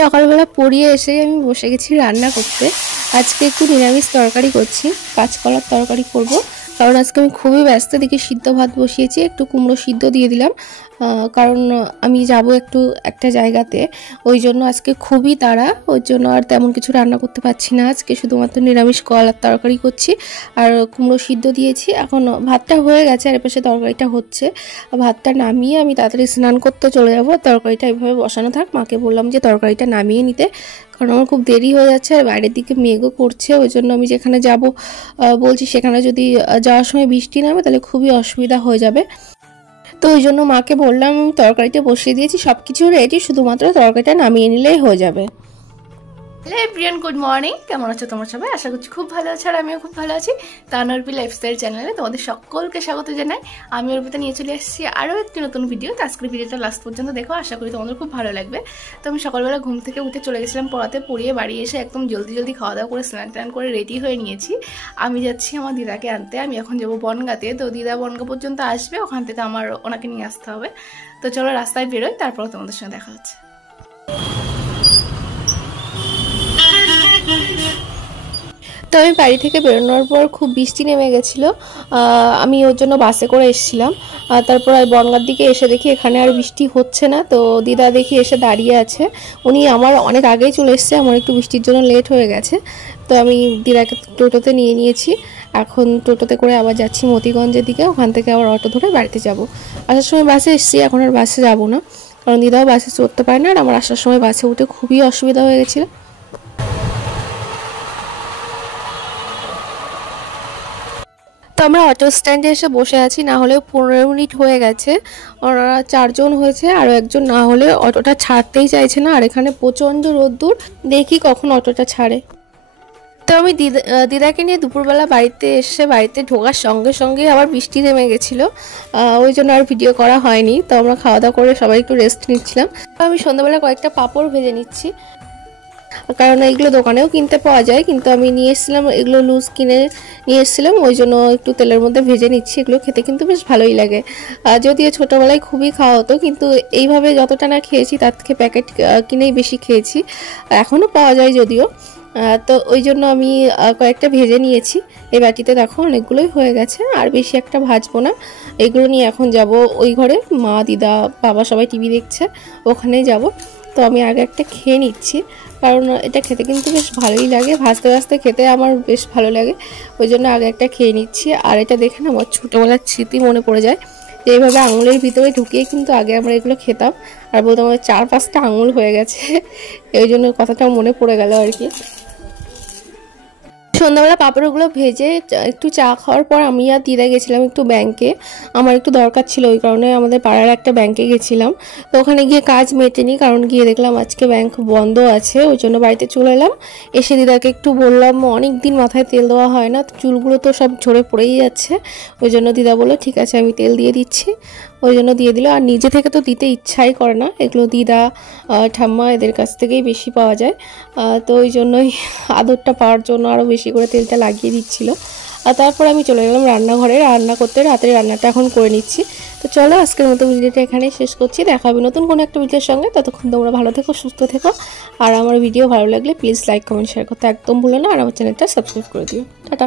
সকালবেলা পড়িয়ে এসে আমি বসে গেছি রান্না করতে। আজকে একটু নিরামিষ তরকারি করছি, কাঁচকলার তরকারি করব। কারণ আজকে আমি খুবই ব্যস্ত। দেখি সিদ্ধ ভাত বসিয়েছি, একটু কুমড়ো সিদ্ধ দিয়ে দিলাম, কারণ আমি যাব একটু একটা জায়গাতে, ওই জন্য আজকে খুবই তাড়া, ওই জন্য আর তেমন কিছু রান্না করতে পারছি না। আজকে শুধুমাত্র নিরামিষ কলার তরকারি করছি আর কুমড়ো সিদ্ধ দিয়েছি। এখন ভাতটা হয়ে গেছে আর এপাশে তরকারিটা হচ্ছে। ভাতটা নামিয়ে আমি তাড়াতাড়ি স্নান করতে চলে যাব। তরকারিটা এইভাবে বসানো থাক। মাকে বললাম যে তরকারিটা নামিয়ে নিতে, কারণ আমার খুব দেরি হয়ে যাচ্ছে আর বাইরের দিকে মেঘও করছে। ওই জন্য আমি যেখানে যাব বলছি সেখানে যদি যাওয়ার সময় বৃষ্টি নামে তাহলে খুবই অসুবিধা হয়ে যাবে। তো ওই জন্য মাকে বললাম আমি তরকারিটা বসিয়ে দিয়েছি, সব কিছু রেডি, শুধুমাত্র তরকারিটা নামিয়ে নিলেই হয়ে যাবে। Hello everyone, good morning. কেমন আছো তোমরা সবাই? আশা করছি খুব ভালো আছো আর আমিও খুব ভালো আছি। তানর্বি লাইফস্টাইল চ্যানেলে তোমাদের সকলকে স্বাগত জানাই। আমি অর্পিতা নিয়ে চলে এসেছি আরও একটি নতুন ভিডিও। তো আজকের ভিডিওটা লাস্ট পর্যন্ত দেখো, আশা করি তোমাদের খুব ভালো লাগবে। তো আমি সকালবেলা ঘুম থেকে উঠে চলে গেছিলাম পড়াতে, পড়িয়ে বাড়ি এসে একদম জলদি খাওয়া দাওয়া করে স্নান টান করে রেডি হয়ে নিয়েছি। আমি যাচ্ছি আমার দিদাকে আনতে। আমি এখন যাবো বনগাঁতে। তো দিদা বনগা পর্যন্ত আসবে, ওখান থেকে আমার ওনাকে নিয়ে আসতে হবে। তো চলো রাস্তায় বেরোই, তারপর তোমাদের সঙ্গে দেখা হচ্ছে। তো আমি বাড়ি থেকে বেরোনোর পর খুব বৃষ্টি নেমে গেছিলো। আমি ওর জন্য বাসে করে এসেছিলাম। তারপর বনগাঁর দিকে এসে দেখি এখানে আর বৃষ্টি হচ্ছে না। তো দিদা দেখি এসে দাঁড়িয়ে আছে। উনি আমার অনেক আগেই চলে এসছে, আমার একটু বৃষ্টির জন্য লেট হয়ে গেছে। তো আমি দিদাকে টোটোতে নিয়ে নিয়েছি। এখন টোটোতে করে আবার যাচ্ছি মতিগঞ্জের দিকে, ওখান থেকে আবার অটো ধরে বাড়িতে যাব। আসার সময় বাসে এসেছি, এখন আর বাসে যাব না, কারণ দিদাও বাসে চড়তে পারে না আর আমার আসার সময় বাসে উঠে খুবই অসুবিধা হয়ে গেছিলো। তো আমরা অটো স্ট্যান্ডে এসে বসে আছি, না হলেও 15 মিনিট হয়ে গেছে। ওনারা 4 জন হয়েছে, আরও একজন না হলে অটোটা ছাড়তেই চাইছে না। আর এখানে প্রচণ্ড রোদ্দুর, দেখি কখন অটোটা ছাড়ে। তো আমি দিদাকে নিয়ে দুপুরবেলা বাড়িতে এসে বাড়িতে ঢোকার সঙ্গে সঙ্গে আবার বৃষ্টি নেমে গেছিলো, ওই জন্য আর ভিডিও করা হয়নি। তো আমরা খাওয়া দাওয়া করে সবাই একটু রেস্ট নিচ্ছিলাম। আমি সন্ধ্যাবেলা কয়েকটা পাঁপড় ভেজে নিচ্ছি, কারণ এগুলো দোকানেও কিনতে পাওয়া যায়, কিন্তু আমি নিয়ে এসেছিলাম এগুলো লুজ কিনে নিয়ে এসেছিলাম, ওই জন্য একটু তেলের মধ্যে ভেজে নিচ্ছি। এগুলো খেতে কিন্তু বেশ ভালোই লাগে। যদিও ছোটোবেলায় খুবই খাওয়া হতো, কিন্তু এইভাবে যতটা না খেয়েছি তার থেকে প্যাকেট কিনেই বেশি খেয়েছি। এখনও পাওয়া যায় যদিও। তো ওই জন্য আমি কয়েকটা ভেজে নিয়েছি। এই বাটিতে দেখো অনেকগুলোই হয়ে গেছে, আর বেশি একটা ভাজবো না। এগুলো নিয়ে এখন যাব ওই ঘরে, মা দিদা বাবা সবাই টিভি দেখছে, ওখানেই যাব। তো আমি আগে একটা খেয়ে নিচ্ছি, কারণ এটা খেতে কিন্তু বেশ ভালোই লাগে, ভাজতে ভাজতে খেতে আমার বেশ ভালো লাগে, ওই জন্য আগে একটা খেয়ে নিচ্ছি। আর এটা দেখে না আমার ছোটোবেলার স্মৃতি মনে পড়ে যায়, যে এইভাবে আঙুলের ভিতরে ঢুকিয়ে কিন্তু আগে আমরা এগুলো খেতাম। আর বলতাম আমার 4-5টা আঙুল হয়ে গেছে, এই জন্য কথাটাও মনে পড়ে গেল আর কি। সন্ধ্যাবেলা পাঁপড়গুলো ভেজে একটু চা খাওয়ার পর আমি আর দিদা গেছিলাম একটু ব্যাংকে। আমার একটু দরকার ছিল, ওই কারণে আমাদের পাড়ার একটা ব্যাংকে গেছিলাম। তো ওখানে গিয়ে কাজ মেটেনি, কারণ গিয়ে দেখলাম আজকে ব্যাংক বন্ধ আছে, ওই জন্য বাড়িতে চলে এলাম। এসে দিদাকে একটু বললাম, অনেক দিন মাথায় তেল দেওয়া হয় না, চুলগুলো তো সব ঝরে পড়েই যাচ্ছে। ওই জন্য দিদা বললো ঠিক আছে আমি তেল দিয়ে দিচ্ছি, ওই জন্য দিয়ে দিল। আর নিজে থেকে তো দিতে ইচ্ছাই করে না, এগুলো দিদা ঠাম্মা এদের কাছ থেকেই বেশি পাওয়া যায়। তো ওই জন্যই আদরটা পাওয়ার জন্য আরও বেশি করে তেলটা লাগিয়ে দিচ্ছিল। আর তারপর আমি চলে গেলাম রান্নাঘরে রান্না করতে, রাতের রান্নাটা এখন করে নিচ্ছি। তো চলো আজকের মতো ভিডিওটা এখানেই শেষ করছি, দেখা হবে নতুন কোনো একটা ভিডিওর সঙ্গে। ততক্ষণ তোমরা ভালো থেকো, সুস্থ থেকো। আর আমার ভিডিও ভালো লাগলে প্লিজ লাইক কমেন্ট শেয়ার করতে একদম ভুলো না, আর আমার চ্যানেলটা সাবস্ক্রাইব করে দিও। টাটা।